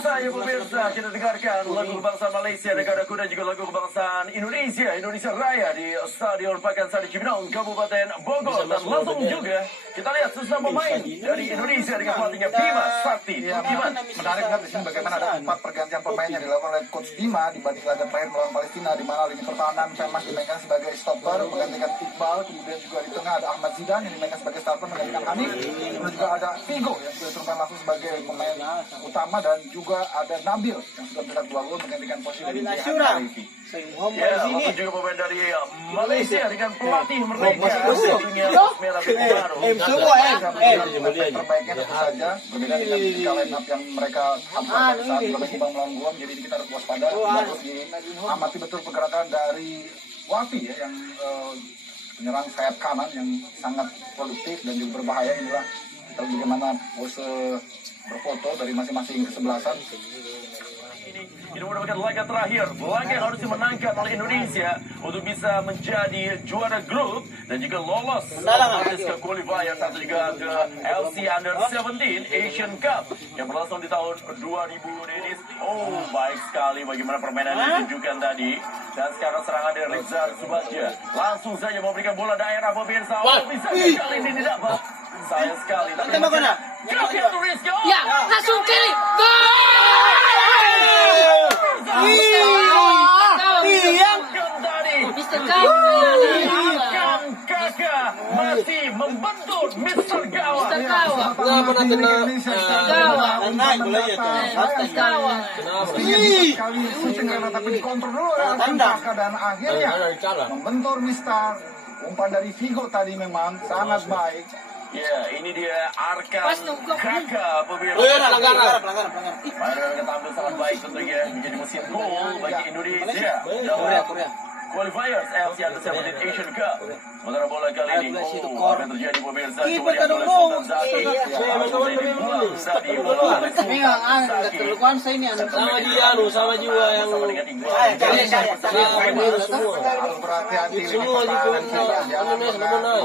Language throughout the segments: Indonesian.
Saya pemirsa, kita dengarkan lagu kebangsaan Malaysia, negaraku dan juga lagu kebangsaan Indonesia, Indonesia Raya di Stadion Pakansari Cibinong, Kabupaten Bogor. Dan langsung juga kita lihat sesama pemain dari Indonesia dengan pelatihnya Bima Sakti. Menarik kan di sini bagaimana ada 4 pergantian pemain yang dilakukan oleh Coach Bima dibanding laga terakhir melawan Palestina, di mana lini pertahanan Femas dimainkan sebagai stopper menggantikan Iqbal, kemudian juga di tengah ada Ahmad Zidan yang dimainkan sebagai starter menggantikan Hanif, kemudian juga ada Figo yang sudah turunkan langsung sebagai pemain utama, dan juga ada Nabil yang sudah mencetak 2 gol menggantikan posisi dari Hanifi. Ya, lalu juga pemain dari Malaysia dengan pelatih mereka tentunya Merah Biru baru. Terbaiknya tentu saja berbeda dengan ketika line up yang mereka saat bermain melawan Guam, jadi kita harus waspada. Harus diamati betul pergerakan dari Wafi ya, yang penyerang sayap kanan yang sangat produktif dan juga berbahaya. Inilah kita lihat bagaimana pose berfoto dari masing-masing kesebelasan. Ini merupakan laga terakhir, laga yang harus dimenangkan oleh Indonesia untuk bisa menjadi juara grup dan juga lolos otomatis ke qualifier atau juga ke LC Under 17 Asian Cup yang berlangsung di tahun 2000 Denis. Oh, baik sekali bagaimana permainan yang ditunjukkan tadi. Dan sekarang serangan dari Rizal Subasya. Langsung saja memberikan bola daerah pemirsa. Oh, bisa kali ini didapat. Sayang sekali. Tapi ya, langsung kiri. Kakak masih membentur Mr. Gawang. Kali shooting tapi dikontrol dulu Kakak, dan akhirnya membentur Mister. Umpan dari Figo tadi memang sangat baik. Ya, ini dia Arkan Kakak pemirsa. Pelanggaran. Padahal kita ambil sangat baik tentunya menjadi mesin gol bagi Indonesia. Korea. Qualifiers LC Under 17 Asian Cup. Sementara bola kali ini, apa yang terjadi pemirsa? Coba lihat oleh Sultan Zaki. Sama dia sama juga yang sama dengan Iqbal. Harus berhati-hati semua di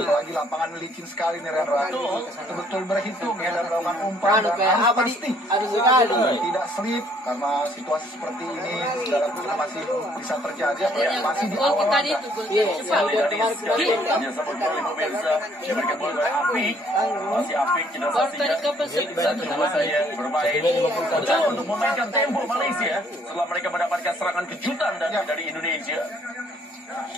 lagi lapangan licin sekali nih Rendra. Betul-betul berhitung ya dan melakukan umpan dan harus pasti tidak slip karena situasi seperti ini saudara kita masih bisa terjadi apalagi masih di awal Tadi itu gol hanya sama kali pemirsa diberikan bola oleh Apik, masih Apik tidak saksinya coba saja bermain mencoba untuk memainkan tempo Malaysia setelah mereka mendapatkan serangan kejutan dari Indonesia.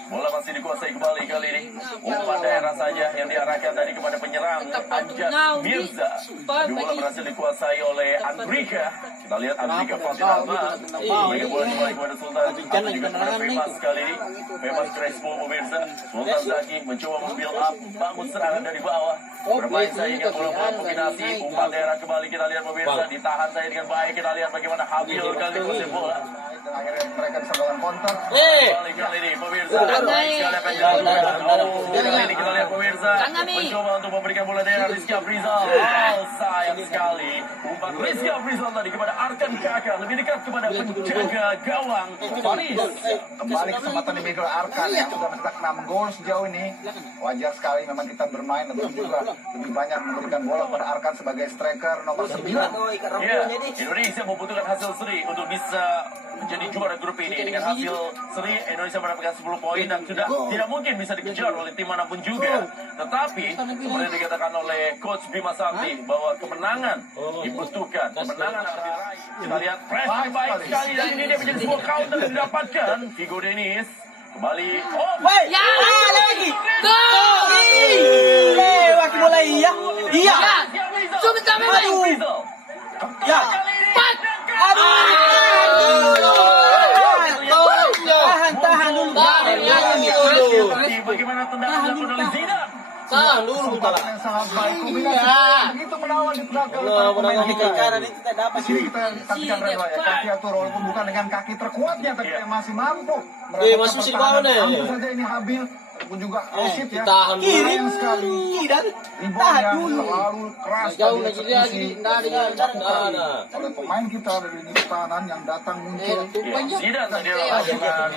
Bola masih dikuasai kembali kali ini. Umpan daerah saja yang diarahkan tadi kepada penyerang Anjas Mirza. Bola berhasil dikuasai oleh Andrika. Kita lihat Andrika Fatima. Mereka bola kembali kepada Sultan atau juga kepada Femas kali ini. Femas Crespo pemirsa. Sultan Zaki mencoba membuild up, bangun serangan dari bawah. Bermain saya dengan bola-bola kombinasi. Umpan daerah kembali kita lihat pemirsa. Ditahan saya dengan baik. Kita lihat bagaimana Habil kali ini bola. Akhirnya mereka bisa melakukan counter. Kali ini pemirsa. Kali ini kita lihat pemirsa mencoba untuk memberikan bola daerah Rizky Afrizal. Sayang sekali umpan Rizky Afrizal tadi kepada Arkan Kakak, lebih dekat kepada penjaga gawang Faris. Kembali kesempatan dimiliki oleh Arkan yang sudah mencetak 6 gol sejauh ini. Wajar sekali memang kita bermain lebih juga lebih banyak memberikan bola kepada Arkan sebagai striker nomor 9. Ya, Indonesia membutuhkan hasil seri untuk bisa menjadi juara grup ini. Dengan hasil seri Indonesia mendapatkan 10 poin dan sudah tidak mungkin bisa dikejar oleh tim manapun juga. Tetapi seperti yang dikatakan oleh Coach Bima Sakti bahwa kemenangan dibutuhkan, kemenangan harus diraih. Kita lihat press baik sekali dan ini dia menjadi sebuah counter yang didapatkan Figo Denis. Kembali. Ya, lagi. Gol. Waktu bola iya. Sebentar memang. Ya. Tahan dulu. Bagaimana tendangan oleh Zidane? Tahan dulu. Yang sangat baik kombinasi begitu menawan di belakang pemain kita. Kanan itu tidak dapat. Sini kita saksikan Rendra ya, kaki atur walaupun bukan dengan kaki terkuatnya tapi yang masih mampu. Masih bisa dibawa nih. Tentu saja ini Habil pun juga Rosid ya. Tahan kiri sekali. Dan tahan dulu. Terlalu keras jauh tadi lagi eksekusi oleh pemain kita dari lini pertahanan yang datang muncul. Zidane tadi lakukan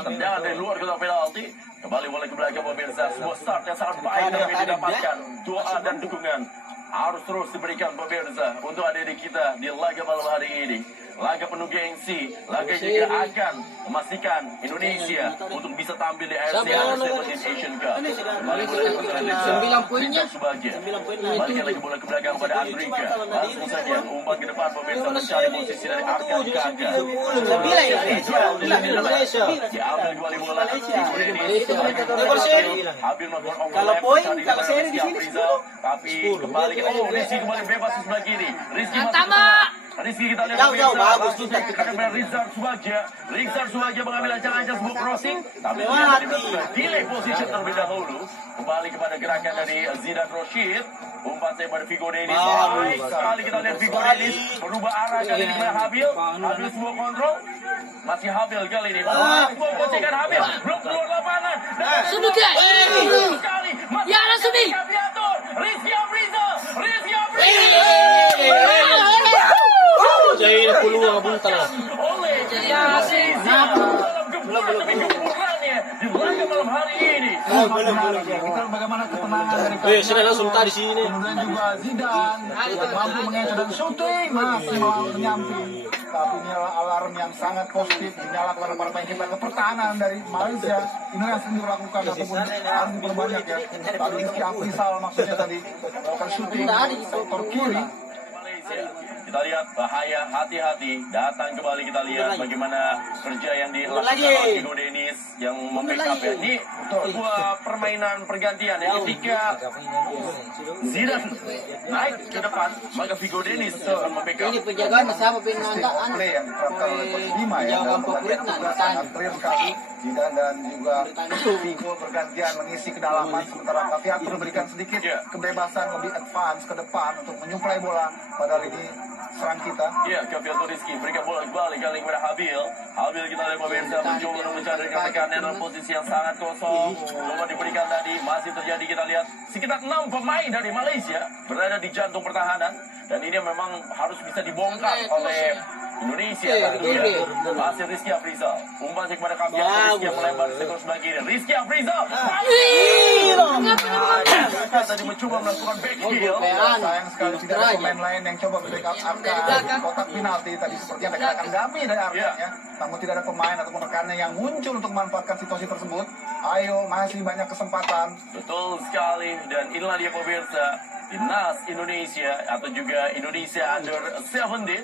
tendangan dari luar kotak penalti. Kembali bola ke belakang pemirsa. Sebuah start yang sangat baik yang didapatkan. Doa dan dukungan harus terus diberikan pemirsa untuk adik-adik kita di laga malam hari ini. Laga penuh gengsi, laga juga akan memastikan Indonesia untuk bisa tampil di AFC Under 17 Asian Cup. Kembali bola ke 9 poinnya. sebagian. Balikan lagi bola ke belakang pada Andrika. Langsung saja umpan ke depan pemirsa mencari posisi dari Arkan Kaka. Bila Indonesia. Diambil kembali bola. Habil melakukan Kalau overlap, poin, tadi kalau di seri di Rizky sini Aprizal, tapi kembali ke Rizky kembali bebas di sebelah kiri. Rizky Pertama. Rizky kita lihat Jauh, pemirsa, bagus. langsung kepada Rizal Suwaja mengambil ancang-ancang sebuah crossing, tapi Mati. ternyata delay position terlebih dahulu. Kembali kepada gerakan dari Zidan Rashid. Umpan saya pada Vigo Dennis. Baik sekali kita lihat Vigo Dennis berubah arah kali ini kepada Habil. Habil sebuah kontrol. Masih Habil kali ini. Sebuah gocekan Habil. Belum keluar lapangan. Sunu dia. Sekali. Ya, langsung nih. Rizky Aprizal. Jadi peluang buntal lah. Oleh dalam gempurannya di laga malam hari ini. Kita bagaimana ketenangan dari Sudah langsung tadi sini. kemudian juga Zidane mampu mengejar dan syuting masih mau menyamping. Tapi ini adalah alarm yang sangat positif dinyalakan oleh para pemain kita ke pertahanan dari Malaysia. Ini yang sendiri lakukan ataupun harus diperbanyak ya. Tadi Rizky Aprizal maksudnya tadi melakukan syuting sektor kiri. Malaysia. Kita lihat bahaya, hati-hati. Datang kembali kita lihat bagaimana kerja yang dilakukan oleh Vigo Dennis yang membackup ya. Ini sebuah permainan pergantian ya. Ketika Zidane naik ke depan, maka Vigo Dennis akan membackup. Ini penjagaan sama penandaan. Play yang diterapkan oleh Coach Bima ya dalam pergantian tugas sangat clear sekali. Zidane dan juga Vigo bergantian mengisi kedalaman sementara Kaviatur memberikan sedikit kebebasan lebih advance ke depan untuk menyuplai bola pada lini serang kita. Ya, Kaviatur Rizky berikan bola kembali kali kepada Habil. Habil kita lihat pemirsa mencoba untuk mencari rekan-rekannya dalam posisi yang sangat kosong. Coba diberikan tadi, masih terjadi kita lihat sekitar 6 pemain dari Malaysia berada di jantung pertahanan. Dan ini memang harus bisa dibongkar oleh Indonesia tentunya. Masih Rizky Aprizal. Umpan kepada Kaviatur Rizky yang melebar di sektor sebelah kiri. Rizky Aprizal. Tadi mencoba melakukan back heel. Sayang sekali tidak ada pemain lain yang coba backup Arka di kotak penalti. Tadi sepertinya ada gerakan dummy dari Arka ya. Namun tidak ada pemain ataupun rekannya yang muncul untuk memanfaatkan situasi tersebut. Ayo, masih banyak kesempatan. Betul sekali. Dan inilah dia pemirsa. Timnas Indonesia atau juga Indonesia Under 17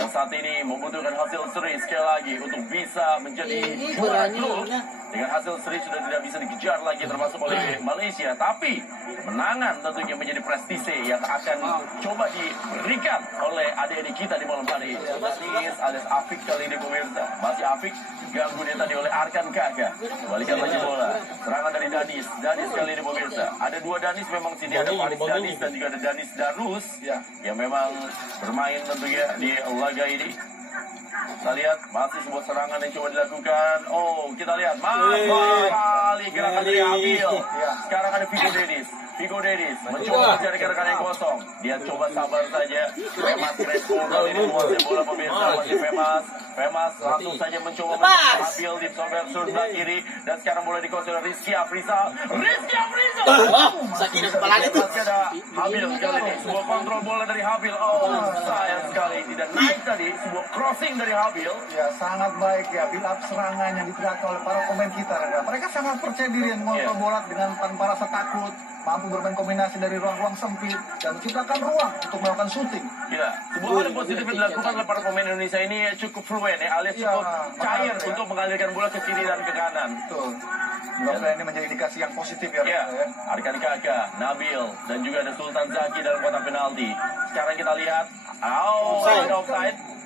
yang saat ini membutuhkan hasil seri sekali lagi untuk bisa menjadi juara grup. Dengan hasil seri sudah tidak bisa dikejar lagi termasuk oleh Malaysia, tapi kemenangan tentunya menjadi prestise yang akan coba diberikan oleh adik-adik kita di malam hari ini. Danis alias Afik kali ini pemirsa. Masih Afik diganggu dia tadi oleh Arkan Kaka. Balikan lagi bola. Serangan dari Danis kali ini pemirsa. Ada dua Danis memang sini, ada Faris Danis dan juga ada Danis Darus yang memang bermain tentunya di laga ini. Kita lihat masih sebuah serangan yang coba dilakukan. Oh, kita lihat masih kali gerakan dari Habil. Sekarang ada Vigo Dennis mencoba mencari gerakan yang kosong. Dia coba sabar saja. Femas Crespo kali ini menguasai bola pemirsa. Masih Femas langsung saja mencoba mencari Habil di sebelah kiri. Dan sekarang bola dikuasai oleh Rizky Aprizal. Sakit kepalanya tuh. Masih ada Habil kali ini. Sebuah kontrol bola dari Habil. Oh, sayang sekali. Tidak naik tadi. Sebuah crossing dari Habil. Ya, sangat baik ya. Build up serangan yang diteriakkan oleh para pemain kita. Mereka sangat percaya diri yang mengontrol bola dengan tanpa rasa takut. Mampu bermain kombinasi dari ruang-ruang sempit dan menciptakan ruang untuk melakukan syuting. Ya, sebuah hal positif yang dilakukan oleh para pemain Indonesia ini cukup fluent ya, alias cukup cair untuk mengalirkan bola ke kiri dan ke kanan. Betul. Mudah-mudahan ini menjadi indikasi yang positif ya. Arkan Kaka, Nabil, dan juga ada Sultan Zaki dalam kotak penalti. Sekarang kita lihat,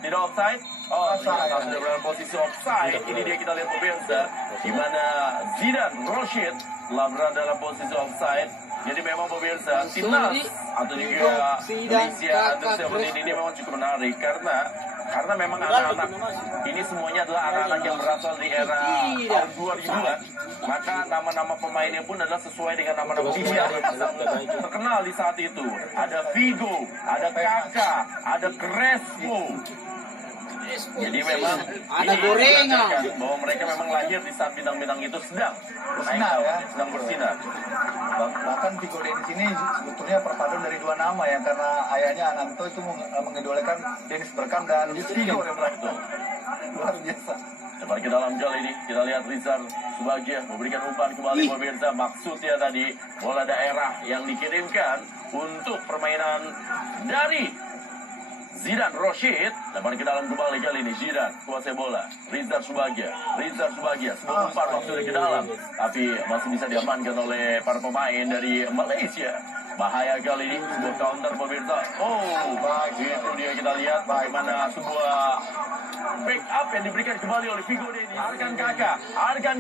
tidak offside. Oh, sudah dalam posisi offside. Ini dia kita lihat pemirsa, di mana Zidan Rashid telah berada dalam posisi offside. Jadi memang pemirsa, timnas atau juga Indonesia Under 17 ini memang cukup menarik karena memang anak-anak ini semuanya adalah anak-anak yang berasal di era tahun 2000-an. Maka nama-nama pemainnya pun adalah sesuai dengan nama-nama pemain yang terkenal di saat itu. Ada Vigo, ada Kaka, ada Crespo. Jadi memang Ada ini gorengan. menandakan bahwa mereka memang lahir di saat bintang-bintang itu sedang Bersinar, ya. sedang bersinar. Bahkan Vigo Dennis ini sebetulnya perpaduan dari dua nama ya, karena ayahnya Ananto itu mengidolakan Dennis Bergkamp dan Vigo yang itu. Luar biasa. Coba ke dalam kali ini kita lihat Rizal Subagia memberikan umpan kembali pemirsa. Maksudnya tadi bola daerah yang dikirimkan untuk permainan dari Zidane Roshid. Lebar ke dalam kembali kali ini Zidane kuasai bola. Rizal Subagia sebuah umpan maksudnya ke dalam, tapi masih bisa diamankan oleh para pemain dari Malaysia. Bahaya kali ini sebuah counter pemirsa. Itu dia kita lihat bagaimana sebuah back up yang diberikan kembali oleh Vigo Dennis. Arkan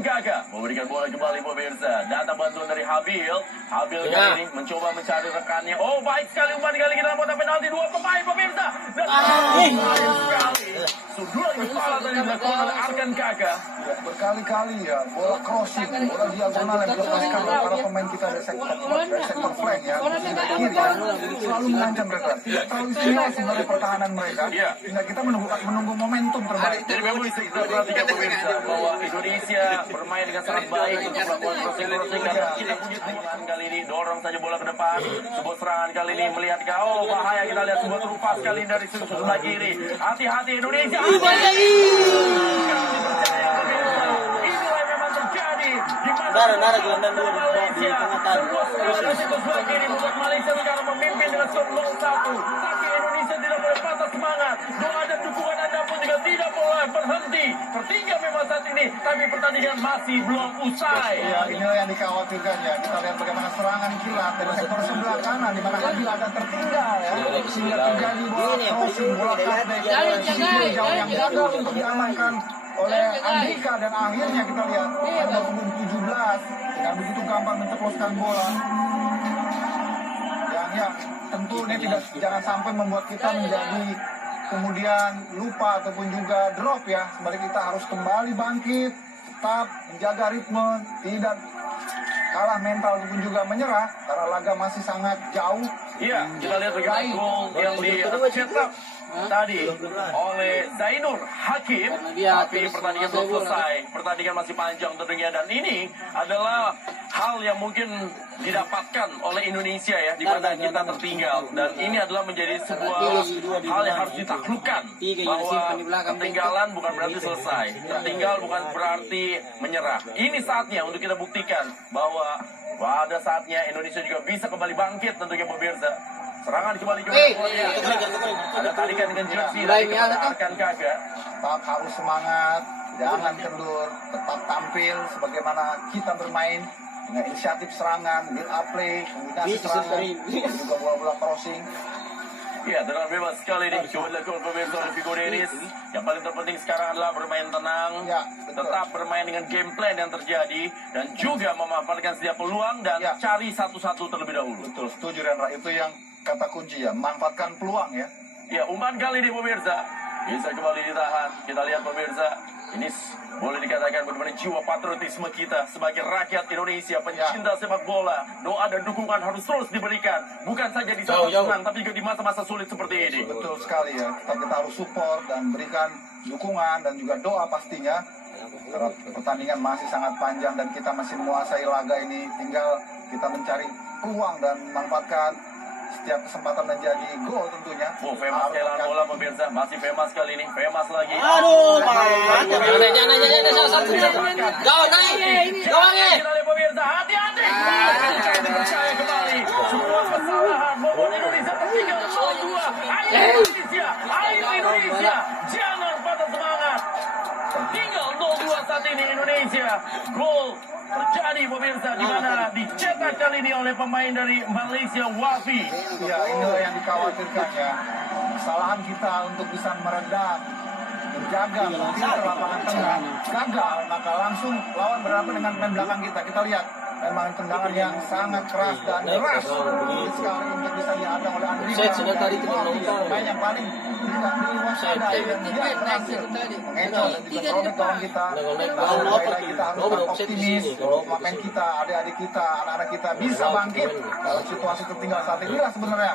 Kakak memberikan bola kembali pemirsa. Datang bantuan dari Habil kali ini mencoba mencari rekannya. Baik sekali umpan kali ini dalam kotak penalti. Dua pemain pemirsa. Dan sayang sekali sundulan kepala tadi dilakukan oleh Arkan Kakak. Berkali-kali ya bola crossing, bola diagonal yang dilepaskan oleh para pemain kita dari sektor flank ya. Kiri ya, selalu mengancam mereka. Tidak terlalu istimewa sebenarnya pertahanan mereka. Hingga kita menunggu momentum terbaik. Jadi memang bisa kita perhatikan pemirsa bahwa Indonesia bermain dengan sangat baik untuk melakukan crossing dan kita punya serangan kali ini. Dorong saja bola ke depan. Sebuah serangan kali ini melihat bahaya, kita lihat sebuah terupas kali ini dari sudut sebelah kiri. Hati-hati Indonesia. Inilah memang terjadi di Darah gelandang dulu di tengah tadi. sebelah kiri membuat Malaysia sekarang memimpin dengan skor 0-1. Tapi Indonesia tidak boleh patah semangat. Doa dan dukungan Anda pun juga tidak boleh berhenti. Tertinggal memang saat ini, tapi pertandingan masih belum usai. Ya, inilah yang dikhawatirkan ya. Kita lihat bagaimana serangan kilat dari sektor sebelah kanan, di mana Habil agak tertinggal ya. Sehingga terjadi bola crossing, bola cutback, jauh yang gagal untuk diamankan oleh Andika, dan akhirnya kita lihat pada umur 17 dengan begitu gampang menceploskan bola. Yang tentu ini jangan sampai membuat kita menjadi kemudian lupa ataupun juga drop ya. Sebaliknya kita harus kembali bangkit, tetap menjaga ritme, tidak kalah mental ataupun juga menyerah karena laga masih sangat jauh. Iya, kita lihat bagaimana gol yang dicetak tadi oleh Zainur Hakim, tapi pertandingan belum selesai, pertandingan masih panjang tentunya, dan ini adalah hal yang mungkin didapatkan oleh Indonesia ya, di mana kita tertinggal, dan ini adalah menjadi sebuah hal yang harus ditaklukkan, bahwa ketinggalan bukan berarti selesai, tertinggal bukan berarti menyerah. Ini saatnya untuk kita buktikan bahwa pada saatnya Indonesia juga bisa kembali bangkit tentunya pemirsa. Serangan kembali ke ada tarikan dengan jersey dari Arkan Kakak. Tetap harus semangat, jangan kendur, tetap tampil sebagaimana kita bermain dengan inisiatif serangan, build up play, kombinasi serangan, juga bola-bola crossing. Ya, tenang bebas sekali nih. Coba dilakukan pemirsa oleh Vigo Dennis. Yang paling terpenting sekarang adalah bermain tenang, tetap bermain dengan game plan yang terjadi, dan juga memanfaatkan setiap peluang dan cari satu-satu terlebih dahulu. Betul, setuju Rendra, itu yang kata kunci ya, manfaatkan peluang ya. Ya, umpan kali ini pemirsa bisa kembali ditahan. Kita lihat pemirsa, ini boleh dikatakan benar-benar jiwa patriotisme kita sebagai rakyat Indonesia, pencinta sepak bola. Doa dan dukungan harus terus diberikan, bukan saja di saat senang, tapi juga di masa-masa sulit seperti ini. Betul sekali ya, kita harus support dan berikan dukungan dan juga doa pastinya. Karena pertandingan masih sangat panjang dan kita masih menguasai laga ini, tinggal kita mencari peluang dan memanfaatkan setiap kesempatan menjadi gol tentunya. Famous kehilangan bola pemirsa, masih famous kali ini, famous lagi. Aduh, jangan. Gawang naik. Gawangnya. Kita lihat pemirsa, hati-hati. Percaya kembali. Semua kesalahan membuat Indonesia tertinggal 0-2. Ayo Indonesia, jangan patah semangat. Tertinggal 0-2 saat ini Indonesia. Gol terjadi pemirsa, di mana dicetak kali ini oleh pemain dari Malaysia, Wafi. Ya, inilah yang dikhawatirkan ya. Kesalahan kita untuk bisa meredam, menjaga, memfilter lapangan tengah gagal, maka langsung lawan berhadapan dengan pemain belakang kita. Kita lihat memang tendangan yang sangat keras dan deras sekali untuk bisa dihadang oleh Andri. Pemain yang paling tidak diwaspadai dan dia berhasil mengecoh dan juga merobek gawang kita. Kita harus tetap optimis bahwa pemain kita, adik-adik kita, anak-anak kita bisa bangkit dalam situasi tertinggal saat inilah sebenarnya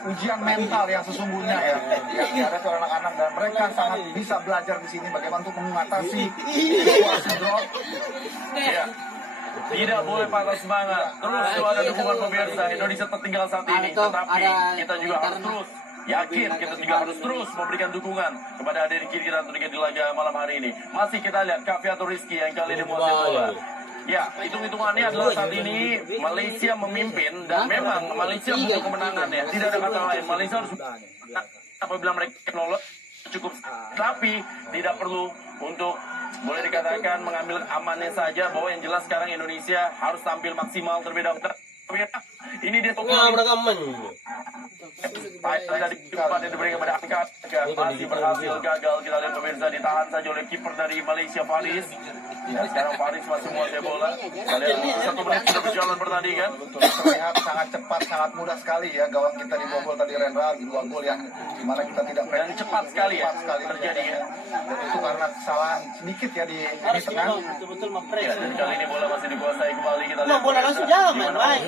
ujian mental yang sesungguhnya ya yang dihadapi oleh anak-anak, dan mereka sangat bisa belajar di sini bagaimana untuk mengatasi situasi drop. Ya. Tidak boleh patah semangat. Terus ada dukungan pemirsa. Indonesia tertinggal saat ini, tetapi kita juga harus terus yakin, kita juga harus terus memberikan dukungan kepada adik kiri kita tentunya di laga malam hari ini. Masih kita lihat Kaviato Rizky yang kali ini menguasai bola. Ya, hitung-hitungannya adalah saat ini Malaysia memimpin, dan memang Malaysia butuh kemenangan ya. Tidak ada kata lain. Malaysia harus apabila mereka lolos cukup, tapi tidak perlu untuk boleh dikatakan mengambil amannya saja, bahwa yang jelas sekarang Indonesia harus tampil maksimal terlebih dahulu. Ini dia tadi umpan yang diberikan kepada Angkat masih berhasil gagal. Kita lihat pemirsa, ditahan saja oleh kiper dari Malaysia, Faris. Ya, sekarang Faris masih menguasai bola. Kita lihat 1 menit sudah berjalan pertandingan. Betul, terlihat sangat cepat, sangat mudah sekali ya gawang kita dibobol tadi Rendra, 2 gol yang dimana kita tidak Dan cepat sekali ya terjadi ya. Dan itu karena kesalahan sedikit ya di tengah. Betul-betul mempres. Ya, dan kali ini bola masih dikuasai kembali. Kita lihat Bola langsung jalan, main baik.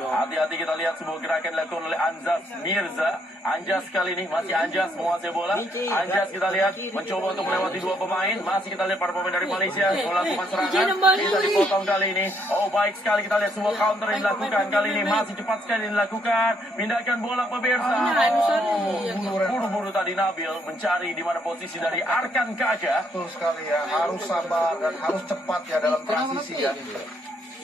Hati-hati, kita lihat sebuah gerakan dilakukan oleh Anjas Mirza. Anjas kali ini masih Anjas menguasai bola. Anjas kita lihat mencoba untuk melewati 2 pemain. Masih kita lihat para pemain dari Malaysia melakukan serangan. Bisa dipotong kali ini. Oh, baik sekali, kita lihat sebuah counter yang dilakukan kali ini. Masih cepat sekali dilakukan. Pindahkan bola pemirsa. Buru-buru tadi Nabil mencari di mana posisi dari Arkan Kaca. Betul sekali ya, harus sabar dan harus cepat ya dalam transisi ya.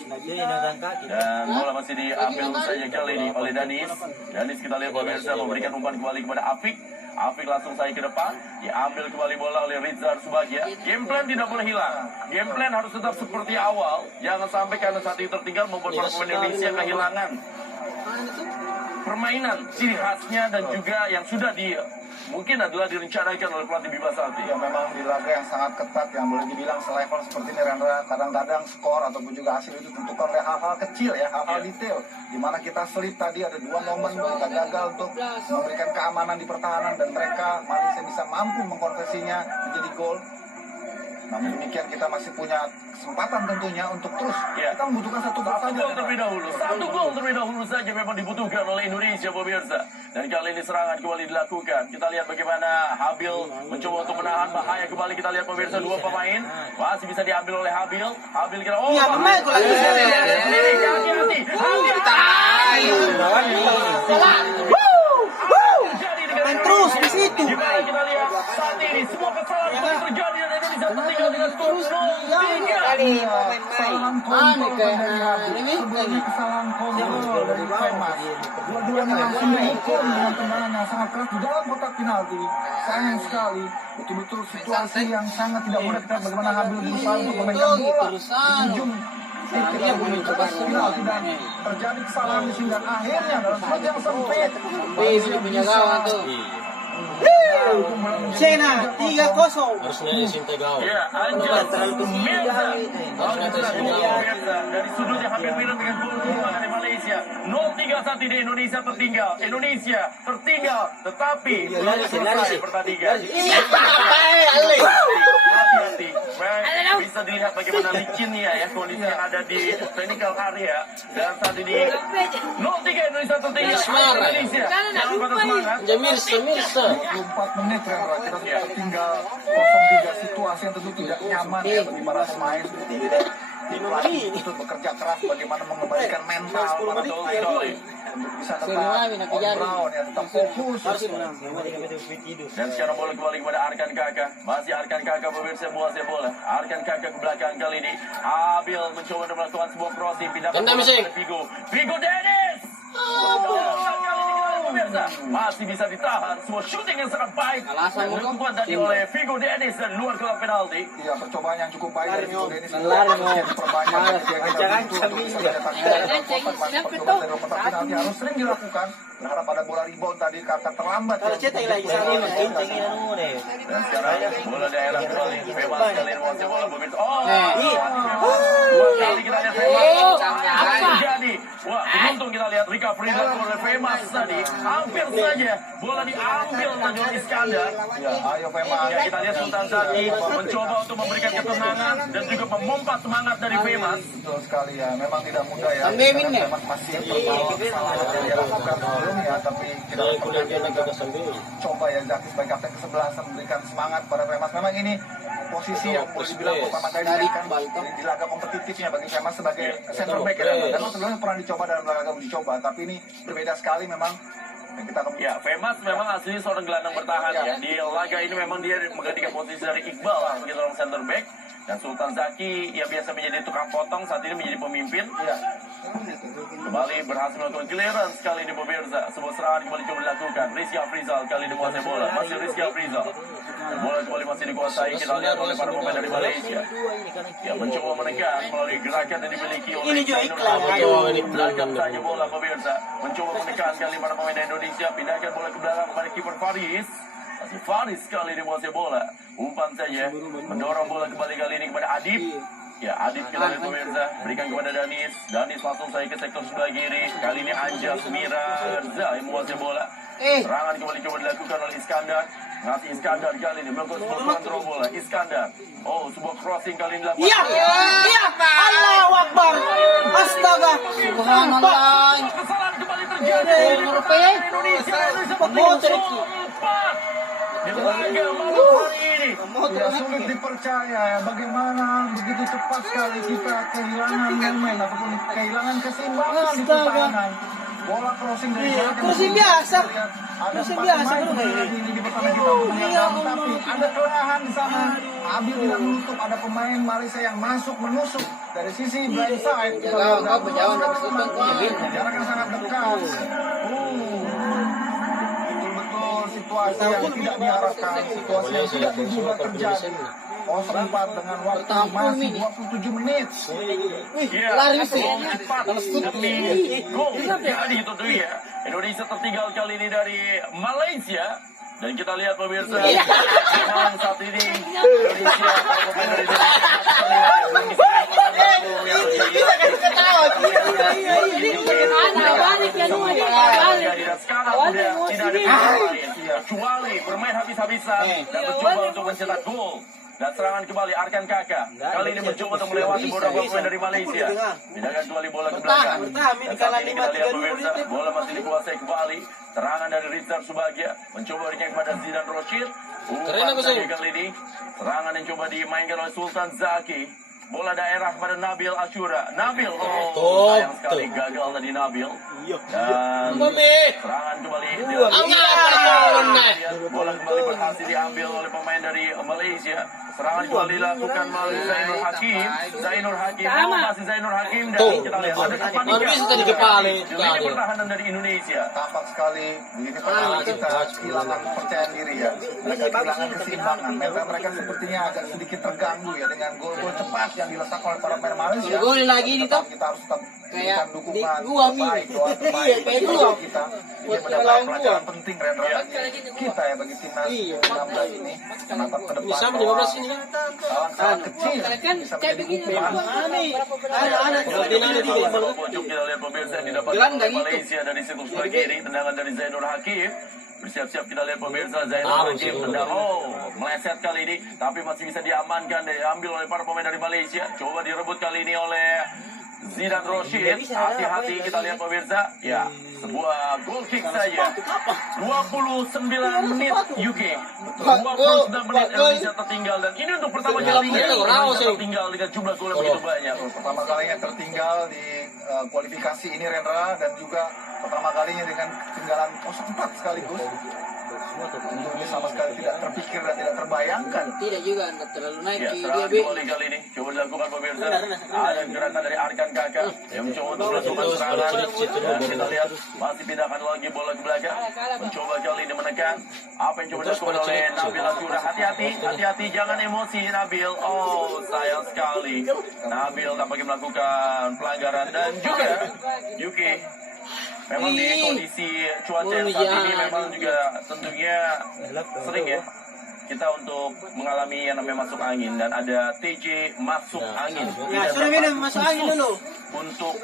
Dan bola masih diambil saja kali ini oleh Danis. Danis kita lihat pemirsa memberikan umpan kembali kepada Afik. Afik langsung saya ke depan. Diambil kembali bola oleh Rizal Subagia. Game plan tidak boleh hilang. Game plan harus tetap seperti awal. Jangan sampai karena saat ini tertinggal membuat para pemain Indonesia kehilangan permainan ciri khasnya, dan juga yang sudah mungkin adalah direncanakan oleh pelatih Bima Sakti. Ya, memang di laga yang sangat ketat yang boleh dibilang selevel seperti ini Rendra, kadang-kadang skor ataupun juga hasil itu tentukan oleh hal-hal kecil ya, hal-hal detail. Dimana kita selip tadi ada 2 momen kita gagal untuk memberikan keamanan di pertahanan, dan mereka Malaysia bisa mampu mengkonversinya menjadi gol. Namun demikian kita masih punya kesempatan tentunya untuk terus. Kita membutuhkan 1 gol saja. Gol terlebih dahulu. 1 gol terlebih dahulu saja memang dibutuhkan oleh Indonesia pemirsa. Dan kali ini serangan kembali dilakukan. Kita lihat bagaimana Habil mencoba untuk menahan bahaya kembali. Kita lihat pemirsa 2 pemain masih bisa diambil oleh Habil. Habil kira pemain kok lagi. Hati-hati. Main terus di situ. Kita lihat saat ini semua kesalahan kembali terjadi, dan Indonesia tertinggal dengan skor 0-3. Kesalahan kontrol dari Femas. Dua-duanya langsung dihukum dengan tendangan yang sangat keras di dalam kotak penalti. Sayang sekali, betul-betul situasi yang sangat tidak mudah. Kita bagaimana Habil berusaha untuk memegang bola di ujung kita kotak penalti, dan terjadi kesalahan di sini, dan akhirnya dalam slot yang sempit Bisa punya gawang tuh. Cina 3-0. Harusnya Sinta gawang. Ya, Anjas Mirza. Dari sudut yang hampir mirip dengan gol kemenangan di Malaysia. 0-3 saat ini Indonesia tertinggal. Indonesia tertinggal, tetapi belum selesai pertandingan. Hati-hati. Bisa dilihat bagaimana licinnya ya kondisi yang ada di technical area. Dan saat ini 0-3 Indonesia tertinggal. Indonesia. Jangan patah semangat. Mirsa. 24 menit Rendra, kita sudah tinggal 0-3, situasi yang tentu tidak nyaman ya bagi para pemain. Untuk bekerja keras bagaimana mengembalikan mental para pemain untuk bisa tetap on ground ya, tetap fokus. Dan sekarang bola kembali kepada Arkan Kakak. Masih Arkan Kakak pemirsa menguasai bola. Arkan Kakak ke belakang kali ini. Habil mencoba untuk melakukan sebuah crossing, pindah ke Vigo. Vigo Dennis. Pemirsa masih bisa ditahan, sebuah shooting yang sangat baik dilakukan tadi oleh Vigo Dennis dan luar kotak penalti. Iya, percobaan yang cukup baik dari Vigo Dennis. Diperbanyak kotak penalti harus sering dilakukan. Berharap ada bola rebound tadi kata terlambat. Kalau cetak lagi sana Dan sekarang bola daerah kembali. Bebas kalian mau bola pemirsa. Dua kali kita lihat Femas. Apa terjadi? Wah, beruntung kita lihat recovery dilakukan oleh Femas tadi. Hampir saja bola diambil tadi oleh Iskandar. Ya, ayo Femas. Ya, kita lihat Sultan Zaki mencoba untuk memberikan ketenangan dan juga memompa semangat dari Femas. Betul sekali ya, memang tidak mudah ya. Sambil minum. Femas masih terbawa kesalahan yang dia lakukan. sebelumnya, tapi kita Saya kuliah dia negara sambil. coba ya Zaki sebagai kapten ke-11 memberikan semangat pada Premas. Memang ini posisi yang boleh dibilang pertama kali diberikan di laga kompetitifnya bagi Premas sebagai center back ya. Karena sebelumnya pernah dicoba dalam laga uji coba, tapi ini berbeda sekali memang. Dan kita akan Ya, Femas memang asli seorang gelandang bertahan ya. Di laga ini memang dia menggantikan posisi dari Iqbal sebagai seorang center back. Dan Sultan Zaki yang biasa menjadi tukang potong saat ini menjadi pemimpin. ya. Kembali berhasil melakukan clearance kali ini pemirsa. Sebuah serangan kembali coba dilakukan. Rizky Afrizal kali ini menguasai bola. Masih Rizky Afrizal. Dan bola kembali masih dikuasai. Kita lihat oleh para pemain dari Malaysia. Ya, mencoba menekan melalui gerakan yang dimiliki oleh Ini juga Zainul iklan. Abidin. Oh, ini Belakang saja bola pemirsa. Mencoba menekan kali para pemain Indonesia. Pindahkan bola ke belakang kepada kiper Faris. Masih Faris kali ini menguasai bola. Umpan saja. Mendorong bola kembali kali ini kepada Adib. Ya, Adib kita lihat pemirsa. Berikan kepada Danis. Danis langsung saya ke sektor sebelah kiri. Kali ini Anjas Mirza yang menguasai bola. Serangan kembali coba dilakukan oleh Iskandar. Ngasih Iskandar kali ini melakukan sebuah kontrol bola. Iskandar. Oh, sebuah crossing kali ini dilakukan. Iya, iya, Allahu Akbar. Astaga. Subhanallah. Kesalahan kembali terjadi. Indonesia Motor. di laga malam hari ini. Ya, sulit dipercaya ya bagaimana begitu cepat sekali kita kehilangan momen ataupun kehilangan keseimbangan di pertahanan. Bola crossing dari Iya, belakang. crossing biasa. Ada Crossing 4 biasa, pemain bro. di pertahanan kita menendang, tapi ada kelelahan di sana. Abil tidak menutup, ada pemain Malaysia yang masuk menusuk dari sisi blind side. Kita lihat Kau berjauhan dari situ. jarak yang sangat dekat. Betul-betul situasi yang tidak diharapkan, situasi yang tidak diduga terjadi. 0-4 dengan waktu masih 27 menit. Ya, Lari sih. demi gol. Jadi itu dia. Indonesia tertinggal kali ini dari Malaysia. Dan kita lihat pemirsa, memang saat ini Indonesia, para pemain dari Bisa kasih ketawa. balik ya semua dan sekarang udah tidak ada pilihan lain kecuali bermain habis-habisan dan mencoba untuk mencetak gol. Dan serangan kembali Arkan Kakak. Kali ini mencoba untuk melewati beberapa pemain dari Malaysia. Pindahkan kembali bola ke belakang. Dan saat ini kita lihat pemirsa, bola masih dikuasai kembali. Serangan dari Richard Subagia. Mencoba berikan kepada Zidan Roshid. Keren aku sih. Kali ini serangan yang coba dimainkan oleh Sultan Zaki. Bola daerah kepada Nabil Ashura. Nabil, sayang sekali gagal tadi Nabil. Dan serangan kembali. Bola kembali berhasil diambil oleh pemain dari Malaysia. Serangan kembali dilakukan melalui Zainur Hakim. Zainur Hakim, masih Zainur Hakim. Dan kita lihat ada kepanikan di lini pertahanan dari Indonesia. Tampak sekali di lini pertahanan kita kehilangan kepercayaan diri ya. Mereka kehilangan keseimbangan. Mereka sepertinya agak sedikit terganggu ya dengan gol-gol cepat yang diletakkan oleh para pemain Malaysia. Gol lagi nih, Tom. Kita harus tetap Kayak memberikan dukungan di gua, Mi. terbaik, doa terbaik Iya, kayak bagi gua. kita. Ini Buat mendapat melawan pelajaran gua. penting Rendra bagi kita ya, bagi timnas U16 ini menatap ke depan. Sama bahwa 15 ini. kesalahan kecil bisa menjadi hukuman. Ada Pojok kita lihat pemirsa yang didapatkan oleh Malaysia dari situ sebelah kiri. Tendangan dari Zainur Hakim. Bersiap-siap kita lihat pemirsa Zainur Hakim tendang. Meleset kali ini. Tapi masih bisa diamankan. Diambil oleh para pemain dari Malaysia. Coba direbut kali ini oleh Zidan Roshid. Hati-hati kita lihat pemirsa. Ya, sebuah goal kick saja. 29 menit UK. 29 menit Indonesia tertinggal. Dan ini untuk pertama kalinya Indonesia tertinggal dengan jumlah gol yang begitu banyak. Pertama kalinya tertinggal di kualifikasi ini Rendra, dan juga pertama kalinya dengan ketinggalan 0-4 sekaligus. Tentu ini sama sekali tidak terpikir dan tidak terbayangkan. Tidak juga, nggak terlalu naik Ya, di serangan dia. kembali kali ini coba dilakukan pemirsa. Ada gerakan dari Arkan Kakak yang mencoba untuk melakukan serangan. Dan kita lihat masih pindahkan lagi bola ke belakang. Mencoba kali ini menekan. Apa yang coba dilakukan oleh Nabil Ashura. Hati-hati, jangan emosi Nabil. Oh, sayang sekali. Nabil tampaknya melakukan pelanggaran. Dan juga Yuki. Memang di kondisi cuaca yang saat ini memang juga tentunya sering ya kita untuk mengalami yang namanya masuk angin, dan ada TJ masuk angin. Ya, sudah minum masuk angin dulu. Untuk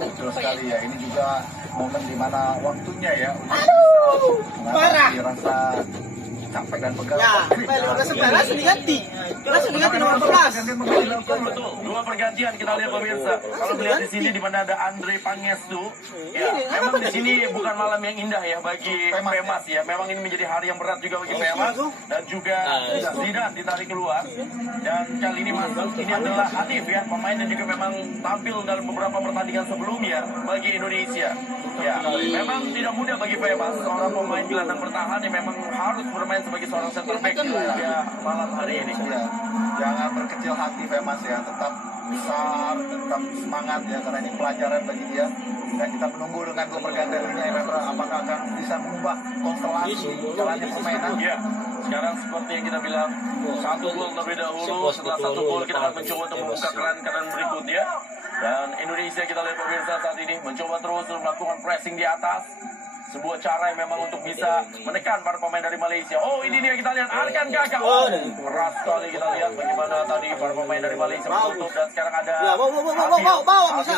Betul sekali ya, ini juga momen dimana waktunya ya Parah. mengatasi rasa capek dan pegal. Ya, balik udah 11 diganti. Langsung diganti nomor 14. Betul, dua pergantian kita lihat pemirsa. Kalau melihat di sini di mana ada Andre Pangestu, ya memang di sini bukan malam yang indah ya bagi Pemas ya. Memang ini menjadi hari yang berat juga bagi Pemas dan juga Zidane ditarik keluar. Dan kali ini masuk ini adalah Hanif ya, pemain yang juga memang tampil dalam beberapa pertandingan sebelumnya bagi Indonesia. Ya, memang tidak mudah bagi Pemas, seorang pemain gelandang bertahan yang memang harus bermain sebagai seorang center back ya malam hari ini. Ya, jangan berkecil hati Pemas ya, tetap besar, tetap semangat ya, karena ini pelajaran bagi dia. Dan kita menunggu dengan dua pergantian ini apakah akan bisa mengubah konstelasi jalannya permainan. Ya, sekarang seperti yang kita bilang, satu gol terlebih dahulu, setelah satu gol kita akan mencoba untuk membuka keran berikutnya. Dan Indonesia kita lihat pemirsa saat ini mencoba terus melakukan pressing di atas. Sebuah cara yang memang untuk bisa menekan para pemain dari Malaysia. Oh, ini dia kita lihat Arkan Kakak. Oh, keras sekali kita lihat bagaimana tadi para pemain dari Malaysia menutup dan sekarang ada Habil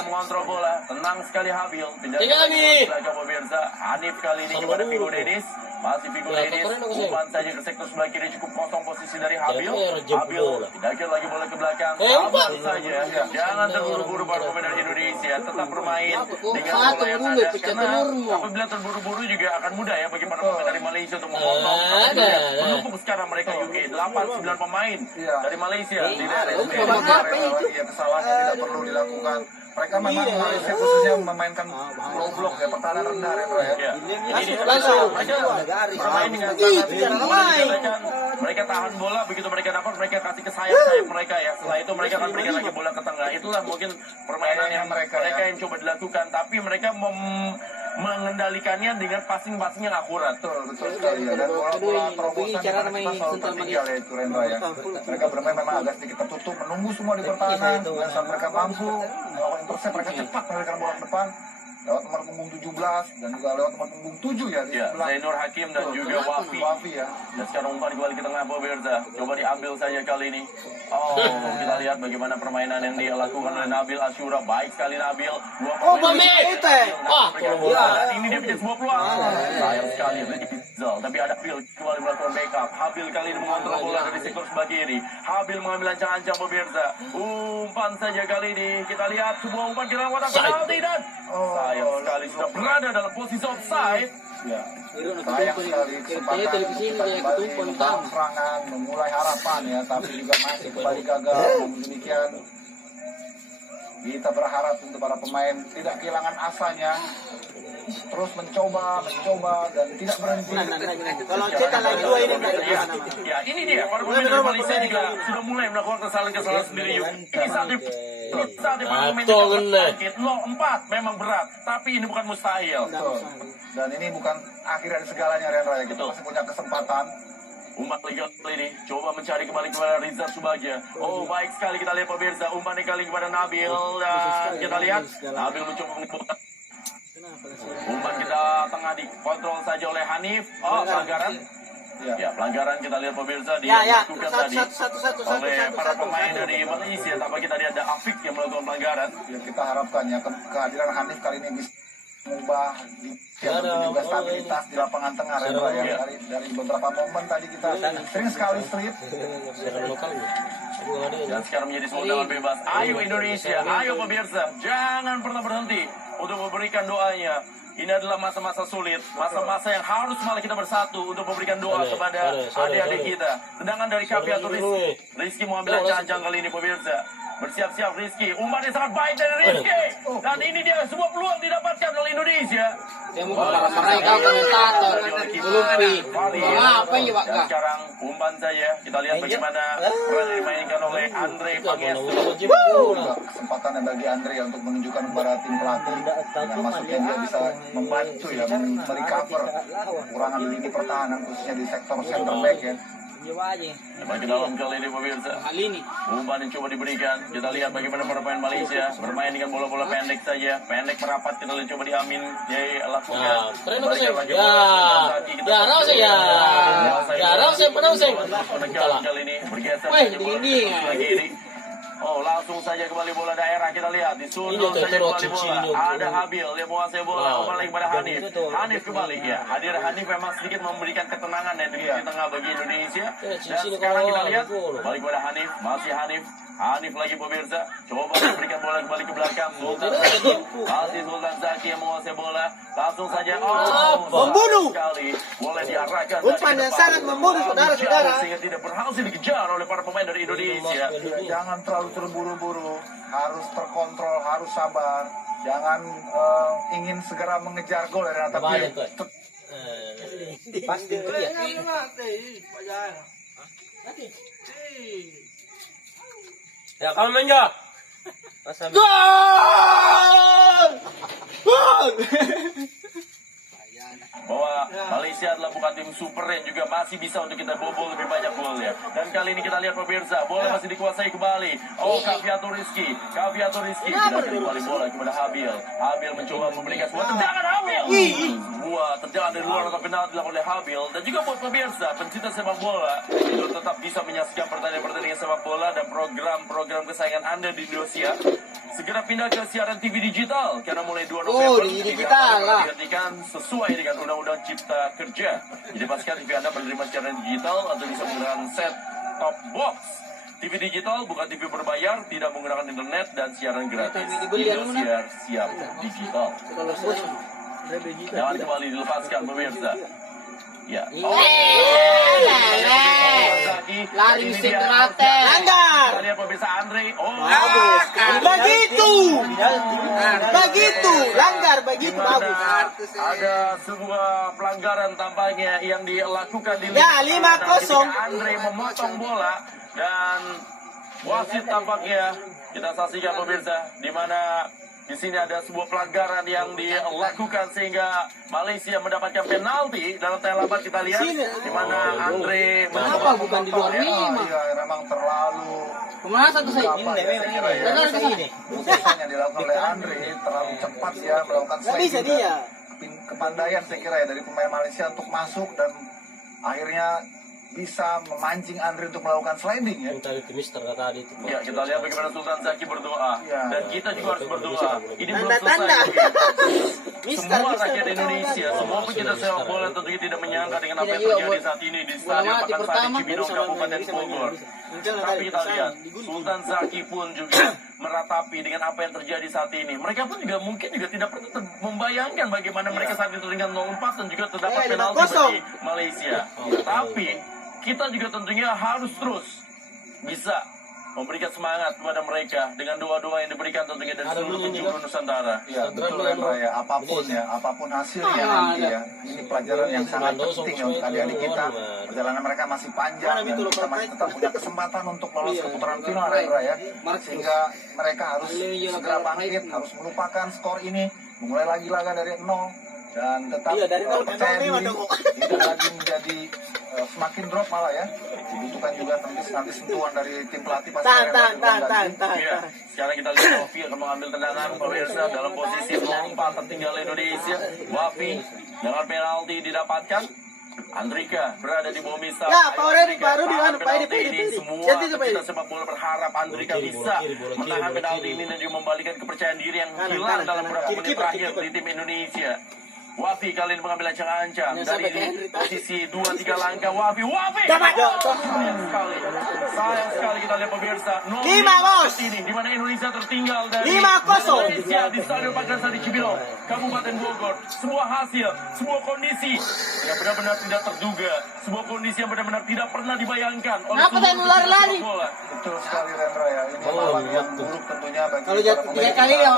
mengontrol bola. Tenang sekali Habil. Pindahkan lagi belakang pemirsa. Hanif kali ini kepada Figo Dennis. Masih Figo Dennis. Umpan saja ke sektor sebelah kiri cukup kosong posisi dari Habil. Habil pindahkan lagi bola ke belakang. Sabar saja. Jangan terburu-buru para pemain dari Indonesia. Tetap bermain dengan bola yang ada. Karena apabila terburu-buru juga akan mudah ya bagi para pemain dari Malaysia untuk memotong. Menumpuk sekarang mereka UK 8-9 pemain dari Malaysia di daerah kesalahan yang tidak perlu dilakukan. Mereka memang Malaysia khususnya memainkan low block ya, pertahanan rendah ya. Langsung. Bermain dengan sangat mereka tahan bola, begitu mereka dapat mereka kasih ke sayap mereka ya. Setelah itu mereka akan berikan lagi bola ke tengah. Itulah mungkin permainan yang mereka yang coba dilakukan, tapi mereka mengendalikannya dengan passing yang akurat. Betul sekali ya. Dan bola-bola terobosan kita selalu tertinggal ya itu Rendra ya. Mereka bermain memang agak sedikit tertutup, menunggu semua di pertahanan. Dan saat mereka mampu melakukan intercept, mereka cepat memberikan bola ke depan lewat nomor punggung 17 dan juga lewat nomor punggung 7 ya di sebelah. Zainur Hakim dan juga Wafi ya. Dan sekarang umpan kembali ke tengah pemirsa. Coba diambil saja kali ini. Oh, kita lihat bagaimana permainan yang dia lakukan oleh Nabil Asyura. Baik sekali Nabil. Ini dia punya sebuah peluang. Sayang sekali Rizal. Tapi ada Habil kembali melakukan backup. Habil kali ini mengontrol bola dari sektor sebelah kiri. Habil mengambil ancang-ancang pemirsa. Umpan saja kali ini. Kita lihat sebuah umpan kita lakukan penalti dan sayang sekali sudah berada dalam posisi offside. Ya. Sayang sekali kesempatan kembali membangun serangan, memulai harapan ya, tapi juga masih kembali gagal. Namun demikian kita berharap untuk para pemain tidak kehilangan asanya, terus mencoba dan tidak berhenti. Kalau cetak lagi 2 ini ya, ini dia para pemain dari Malaysia juga sudah mulai melakukan kesalahan sendiri. Ini saat di para pemain sakit 0-4 memang berat, tapi ini bukan mustahil. Dan ini bukan akhir dari segalanya Rendra ya, kita masih punya kesempatan. Umpan liga kali ini coba mencari kembali kepada Rizal Subagja. Oh, baik sekali kita lihat pemirsa, umpan kali kepada Nabil dan kita lihat Nabil mencoba membuka umpan kita tengah dikontrol saja oleh Hanif. Oh, pelanggaran. Ya, pelanggaran kita lihat pemirsa dilakukan tadi oleh para pemain dari Malaysia. Tapi tadi ada Afik yang melakukan pelanggaran. Ya, kita harapkan ya kehadiran Hanif kali ini bisa mengubah juga stabilitas di lapangan tengah Rendra ya. Dari beberapa momen tadi kita sering sekali slip. Dan sekarang menjadi tendangan bebas. Ayo Indonesia, ayo pemirsa, jangan pernah berhenti untuk memberikan doanya. Ini adalah masa-masa sulit, masa-masa yang harus malah kita bersatu untuk memberikan doa kepada adik-adik kita. Tendangan dari Kapi atau Rizky mengambil ancang-ancang kali ini pemirsa. Bersiap-siap Rizky, umpan yang sangat baik dari Rizky. Dan ini dia sebuah peluang didapatkan oleh Indonesia. Mereka komentator Lupi. Apa ya Pak? Dan sekarang umpan saja, kita lihat bagaimana peran dimainkan oleh Andre Pangestu. Kesempatan yang bagi Andre untuk menunjukkan kepada tim pelatih yang masuknya dia bisa membantu ya, merecover kekurangan di lini pertahanan khususnya di sektor center back ya. Bagi dalam kali ini pemirsa, umpan yang coba diberikan. Kita lihat bagaimana pemain Malaysia bermain dengan bola-bola pendek saja, pendek merapat. Kita lihat coba diamin, dia lakukan. Kali ini bergeser lagi ini. Oh, langsung saja kembali bola daerah, kita lihat disundul Ini saja tuh, kembali bola. ini. Ada Habil yang menguasai bola, Wow. kembali kepada Hanif. Itu tuh. Hanif kembali ya. Hadir Hanif memang sedikit memberikan ketenangan ya di tengah bagi Indonesia. Dan cincin sekarang kita kawan, lihat gol. balik kepada Hanif, masih Hanif. Hanif lagi pemirsa, coba memberikan bola kembali ke belakang. Sultan Zaki, masih Sultan Zaki yang menguasai bola. Langsung saja, Membunuh. sekali. Boleh diarahkan. Umpan yang sangat membunuh, saudara-saudara. Sehingga tidak berhasil dikejar oleh para pemain dari Indonesia. Jangan terlalu terburu-buru, harus terkontrol, harus sabar. Jangan ingin segera mengejar gol ya, tapi Kembali, Coach. Pasti dia. Ya kalau menja. Bahwa Malaysia adalah bukan tim super yang juga masih bisa untuk kita bobol lebih banyak gol ya. Dan kali ini kita lihat pemirsa, bola masih dikuasai kembali. Oh, Kaviato Rizky tidak kembali bola kepada Habil. Habil mencoba memberikan sebuah tendangan Habil. Sebuah tendangan dari luar kotak penalti dilakukan oleh Habil. Dan juga buat pemirsa, pencinta sepak bola itu tetap bisa menyaksikan pertandingan-pertandingan sepak bola dan program-program kesayangan Anda di Indonesia. Segera pindah ke siaran TV digital karena mulai 2 November di digital lah. digantikan sesuai dengan Undang-Undang Cipta Kerja. Jadi pastikan TV Anda menerima siaran digital atau bisa menggunakan set top box. TV digital bukan TV berbayar, tidak menggunakan internet dan siaran gratis. Indosiar siap digital. Jangan kembali dilepaskan pemirsa. Ya. Lari di Sinterate. Langgar. Kita lihat pemirsa Andre. Oh, Begitu, langgar begitu bagus. ada sebuah pelanggaran tampaknya yang dilakukan di Ya, 5-0. ketika Andre memotong bola dan wasit tampaknya kita saksikan pemirsa di mana di sini ada sebuah pelanggaran yang dilakukan sehingga Malaysia mendapatkan penalti. Dalam telapak kita lihat di mana Andre Kenapa bukan di luar lima? Iya, memang terlalu Kemana satu saya? apa ya, saya kira ya. Benar ke sini. Keputusan yang dilakukan oleh Andre terlalu cepat ya melakukan Nggak bisa sliding dia. dan kepandaian saya kira ya dari pemain Malaysia untuk masuk dan akhirnya bisa memancing Andre untuk melakukan sliding ya. Yang tadi Mister tadi itu. Ya, kita lihat bagaimana Sultan Zaki berdoa. Ya. Dan kita juga harus berdoa. Ini belum Tanda-tanda. selesai. Semua rakyat Indonesia, semua pecinta sepak bola tentunya tidak menyangka dengan apa yang terjadi saat ini di Stadion Pakansari Cibinong, Kabupaten Bogor. Tapi kita lihat, Sultan Zaki pun juga meratapi dengan apa yang terjadi saat ini. Mereka pun juga mungkin juga tidak pernah membayangkan bagaimana mereka saat itu dengan 0-4 dan juga terdapat penalti bagi Malaysia. Tapi kita juga tentunya harus terus bisa memberikan semangat kepada mereka dengan doa-doa yang diberikan tentunya dari seluruh penjuru Nusantara. Ya, betul Rendra ya. Apapun hasilnya nanti ya. Ini pelajaran yang sangat penting ya untuk adik-adik kita. Perjalanan mereka masih panjang dan kita masih tetap punya kesempatan untuk lolos ke putaran final Rendra ya. Sehingga mereka harus segera bangkit, harus melupakan skor ini, memulai lagi laga dari 0 dan tetap percaya diri, tidak lagi menjadi semakin drop malah ya. Dibutuhkan juga nanti sentuhan dari tim pelatih pasti. Ya, sekarang kita lihat Wafi akan mengambil tendangan pemirsa dalam posisi 0-4 tertinggal Indonesia. Wafi dengan penalti didapatkan. Andrika berada di bawah misal. Ya, Pak Edi baru di mana, Pak Edi, ini semua kita sepak bola berharap Andrika bisa menahan penalti ini dan juga membalikan kepercayaan diri yang hilang dalam beberapa menit terakhir di tim Indonesia. Wafi kali ini mengambil ancang-ancang dari posisi 2-3 langkah. Wafi sayang sekali kita lihat pemirsa 0-5 ini di mana Indonesia tertinggal dari 5-0 Malaysia di Stadion Pakansari Cibinong, Kabupaten Bogor. Sebuah hasil, sebuah kondisi yang benar-benar tidak terduga, sebuah kondisi yang benar-benar tidak pernah dibayangkan oleh Kenapa saya nular lari? bola. Betul sekali Rendra ya. Ini lawan yang buruk tentunya bagi Kalau jatuh 3 kali yang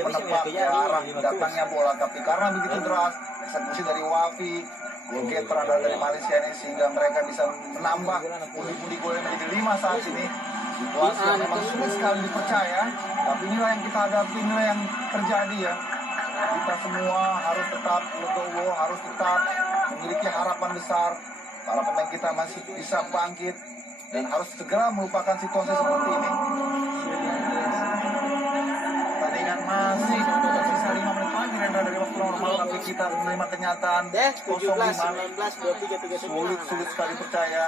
menebak arah datangnya bola, tapi karena begitu deras eksekusi dari Wafi, gol keeper adalah dari Malaysia ini sehingga mereka bisa menambah pundi-pundi golnya menjadi 5 saat ini. Situasi yang memang sulit sekali dipercaya, tapi inilah yang kita hadapi, inilah yang terjadi ya. Kita semua harus tetap legowo, harus tetap memiliki harapan besar. Para pemain kita masih bisa bangkit dan harus segera melupakan situasi seperti ini. Pertandingan masih tersisa 5 menit lagi Rendra dari waktu normal, tapi kita menerima kenyataan Deh, 17, 05. 19, 23, 39. Sulit sekali percaya.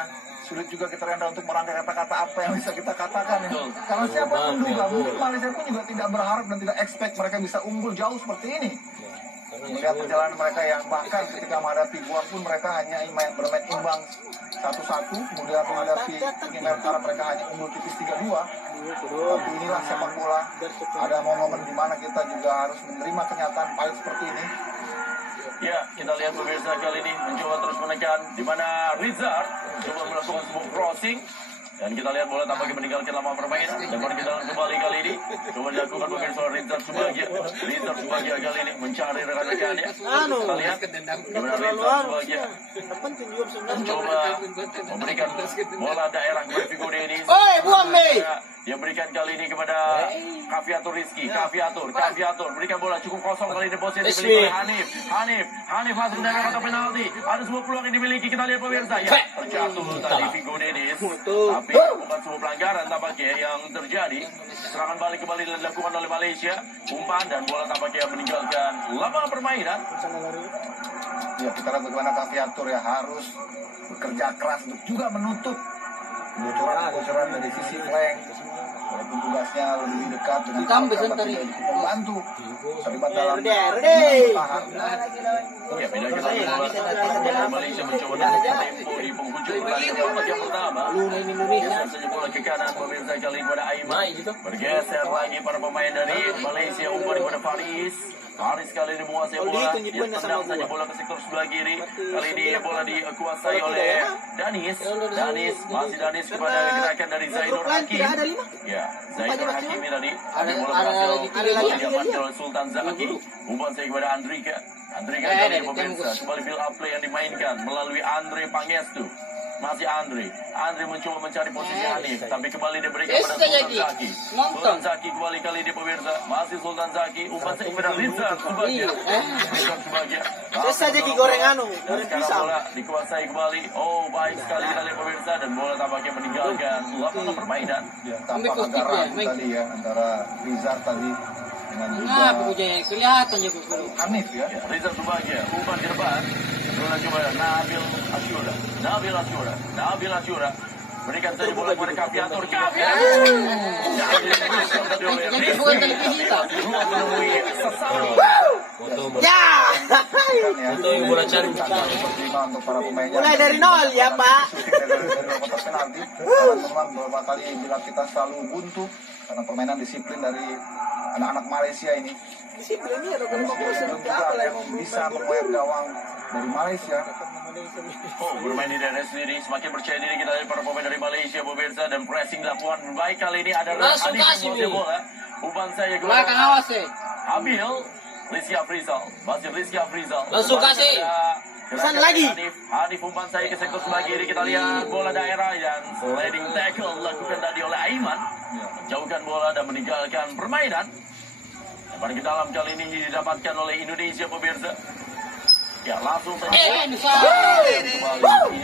Sulit juga kita Rendra untuk merangkai kata-kata apa yang bisa kita katakan ya. Karena siapa pun juga, mungkin Malaysia pun juga tidak berharap dan tidak expect mereka bisa unggul jauh seperti ini. Melihat perjalanan mereka yang bahkan ketika menghadapi Guam pun mereka hanya bermain imbang 1-1, kemudian menghadapi Nigara mereka hanya unggul tipis 3-2. Tapi inilah sepak bola. Ada momen-momen di mana kita juga harus menerima kenyataan pahit seperti ini. Ya, kita lihat pemirsa kali ini mencoba terus menekan di mana Rizal coba melakukan sebuah crossing. Dan kita lihat bola tampaknya meninggalkan lama permainan. Dapat kita kembali kali ini. Coba dilakukan pemirsa Rizal Subagia. Rizal Subagia kali ini mencari rekan-rekannya. Kita lihat gimana Rizal Subagia mencoba memberikan bola daerah kepada Vigo Dennis. Oi, buang nih. Dia berikan kali ini kepada Kaviatur Rizky. Kaviatur berikan bola cukup kosong kali ini, posisi dimiliki oleh Hanif masuk dalam kotak penalti. Ada sebuah peluang yang dimiliki, kita lihat pemirsa. Ya, terjatuh tadi Vigo Dennis. Tapi bukan sebuah pelanggaran tampaknya yang terjadi. Serangan balik kembali dilakukan oleh Malaysia. Umpan dan bola tampaknya meninggalkan lapangan permainan. Ya, kita lihat bagaimana Kaviatur ya harus bekerja keras untuk juga menutup kebocoran dari sisi flank. Walaupun tugasnya lebih dekat dengan Tambah tapi sebentar tidak cukup membantu. Terlibat dalam Rede. tahan. Ya, beda kita bola Malaysia mencoba dengan tempo di penghujung babak yang pertama. Geser saja bola ke kanan pemirsa kali ini pada Aiman. Bergeser lagi para pemain dari Malaysia, umpan kepada Faris. Faris kali ini menguasai bola. Dia tendang saja bola ke sektor sebelah kiri. Kali ini bola dikuasai oleh Danis. Masih Danis kepada gerakan dari Zainur Hakim. Ya, Zainur Hakim ini tadi. Ada bola berhasil diamankan oleh Sultan Zaki. Umpan saya kepada Andrika kali ini pemirsa. Kembali build up play yang dimainkan melalui Andre Pangestu. Masih Andre mencoba mencari posisi Hanif, tapi kembali diberikan pada Sultan Zaki. Sultan Zaki kembali kali ini pemirsa. Masih Sultan Zaki, umpan saya kepada Rizal Subagia. Saya jadi goreng Dan sekarang bola dikuasai kembali. Oh, baik sekali kita lihat pemirsa, dan bola tampaknya meninggalkan lapangan permainan. Ya, tampak agak ragu tadi ya antara Rizal tadi dengan juga Nah, kelihatan juga. Hanif ya. Ya, Rizal Subagia, umpan ke depan. Bola coba Nabil Ashura. Berikan saja bola kepada Kaviatur. Jadi bukan televisi tak? Menemui Sasaro. Ya. Itu yang bola cari. Untuk para pemainnya. Mulai dari nol ya, Pak. Dari kotak penalti. Teman-teman beberapa kali bila kita selalu buntu karena permainan disiplin dari anak-anak Malaysia ini. Disiplin ini ada Dan belum juga ada yang bisa mengoyak gawang dari Malaysia. Oh, bermain di daerah sendiri, semakin percaya diri kita dari para pemain dari Malaysia pemirsa, dan pressing dilakukan baik kali ini adalah Langsung Hanif kasih, yang menguasai bola. Umpan saya Belakang awas ya. Habil Rizky Afrizal, masih Rizky Afrizal. Langsung kasih. Pesan lagi. Hanif umpan saya ke sektor sebelah kiri, kita lihat bola daerah dan sliding tackle dilakukan tadi oleh Aiman, menjauhkan bola dan meninggalkan permainan. Lemparan ke dalam kali ini didapatkan oleh Indonesia pemirsa. Ya, langsung saja. Ini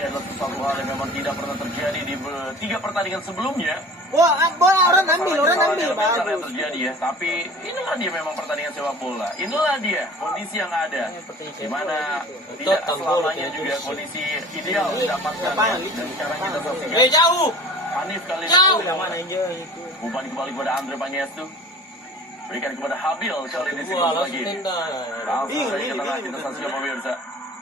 adalah sesuatu hal yang memang tidak pernah terjadi di 3 pertandingan sebelumnya. Wah, bola orang ambil Yang bagus. terjadi ya, tapi inilah dia memang pertandingan sepak bola. Inilah dia kondisi yang ada, di mana tidak selamanya juga kondisi ideal didapatkan. Dan sekarang kita saksikan Jauh. Hanif kali Jauh. ini umpan kembali kepada Andre Pangestu. Berikan kepada Habil kali ini Wah, lagi. langsung tendang. Langsung saja ke tengah, kita saksikan pemirsa.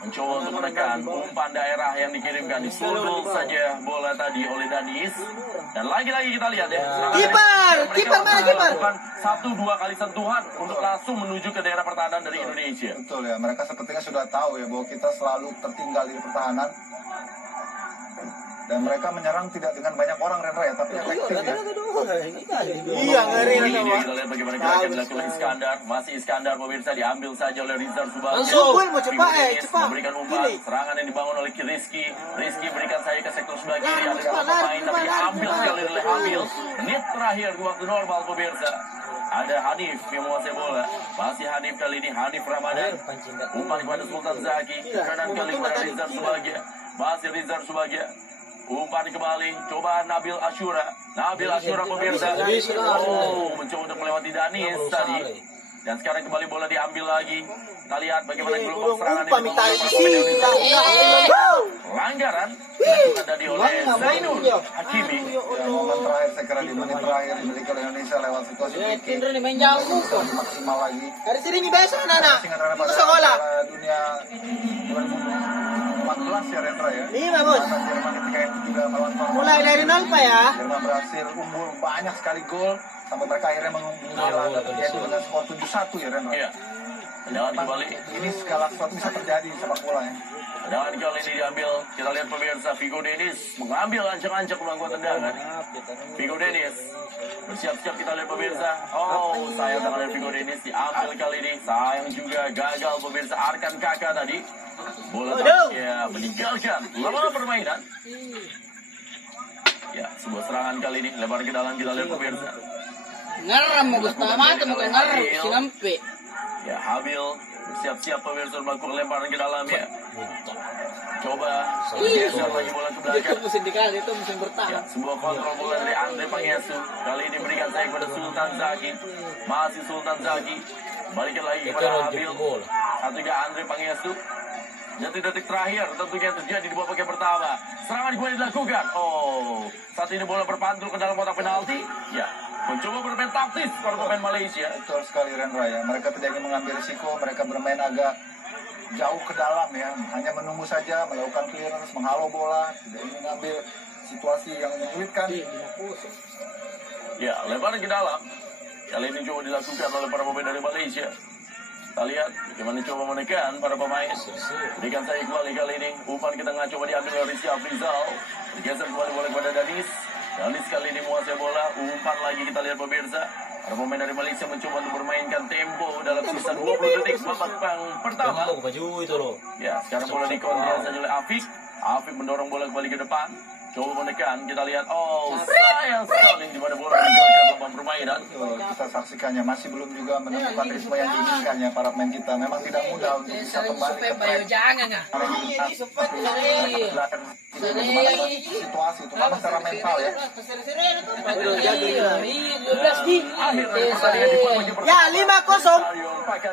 Mencoba untuk menekan umpan daerah yang dikirimkan, disundul saja bola tadi oleh Danis. Dan lagi-lagi kita lihat ya. Kiper mana kiper? 1-2 kali sentuhan untuk langsung menuju ke daerah pertahanan dari Indonesia. Betul ya, mereka sepertinya sudah tahu ya bahwa kita selalu tertinggal di pertahanan. Dan mereka menyerang tidak dengan banyak orang Rendra ya, tapi efektif ya. Iya, ngeri Ini dia kita lihat bagaimana gerakan dilakukan Iskandar. Masih Iskandar pemirsa diambil saja oleh Rizal Subagia. Langsung. Mau cepat, cepat. Memberikan umpan, serangan yang dibangun oleh Rizky berikan saya ke sektor sebelah kiri. Ada beberapa pemain tapi diambil sekali oleh Habil. Menit terakhir di waktu normal pemirsa. Ada Hanif yang menguasai bola. Masih Hanif kali ini, Hanif Ramadan. Umpan kepada Sultan Zaki. Kanan kali kepada Rizal Subagia. Masih Rizal Subagia. Umpan kembali, coba Nabil Ashura pemirsa. Oh, mencoba untuk melewati Danis tadi. Dan sekarang kembali bola diambil lagi. Kita lihat bagaimana gelombang serangan Umpa minta di sini. pelanggaran tadi oleh Zainul Hakimi. Ya, momen terakhir saya kira di menit terakhir dimiliki oleh Indonesia lewat situasi Ya, free kick. Tindro ni main jauh kok. Maksimal lagi. Dari sini ni biasa anak-anak. Sehingga pada Itu sekolah. dunia 2014 ya Rendra ya. 5 bos. Karena Jerman ketika itu juga melawan Norwegia. Mulai dari nol Pak ya. Jerman berhasil unggul banyak sekali gol sampai mereka akhirnya mengungguli laga terjadi dengan skor 7-1 ya Rendra. Iya. Tendangan kembali. Ini segala sesuatu bisa terjadi di sepak bola ya. Tendangan kali ini diambil. Kita lihat pemirsa, Vigo Dennis mengambil ancang-ancang melakukan tendangan. Vigo Dennis bersiap-siap, kita lihat pemirsa. Oh, sayang tangan dari Vigo Dennis diambil kali ini. Sayang juga gagal pemirsa. Arkan Kakak tadi. Bola tampaknya meninggalkan lapangan permainan. Ya, sebuah serangan kali ini lebar ke dalam, kita lihat pemirsa. Ngaram mo gusto mata mo kay ngaram sinampi. Ya, Habil bersiap-siap pemirsa melakukan lemparan ke dalam ya. Coba geser lagi bola ke belakang. Itu musim dikali itu musim Ya, bertahan. sebuah kontrol bola dari Andre Pangyesu. Kali ini berikan saya kepada Sultan Zaki. Masih Sultan Zaki. Balikan lagi kepada Habil. Satu juga Andre Pangyesu. Detik-detik terakhir tentunya terjadi di babak yang pertama. Serangan kembali dilakukan. Oh, saat ini bola berpantul ke dalam kotak penalti. Ya, mencoba bermain taktis para pemain Malaysia. Betul sekali Rendra ya. Mereka tidak ingin mengambil risiko, mereka bermain agak jauh ke dalam ya. Hanya menunggu saja, melakukan clearance, menghalau bola, tidak ingin mengambil situasi yang menyulitkan. Ya, lebaran ke dalam. Kali ini coba dilakukan oleh para pemain dari Malaysia. Kita lihat bagaimana coba menekan para pemain. Berikan saya Iqbal kali ini. Umpan ke tengah coba diambil oleh Rizky Afrizal. Digeser kembali bola kepada Danis. Danis kali ini menguasai bola. Umpan lagi, kita lihat pemirsa. Para pemain dari Malaysia mencoba untuk bermainkan tempo dalam sisa 20 detik babak pertama. Baju itu loh. Ya, sekarang bola dikontrol saja oleh Afik. Afik mendorong bola kembali ke depan. Coba menekan, kita lihat. Oh, sayang sekali di mana bola meninggalkan lapangan permainan. Kita saksikannya masih belum juga menemukan ritme yang diinginkannya para pemain kita. Memang tidak mudah untuk bisa kembali ke track. jangan nga. Situasi terutama secara mental ya. Akhirnya pertandingan di babak yang pertama. Ya 5-0. Stadion Pakansari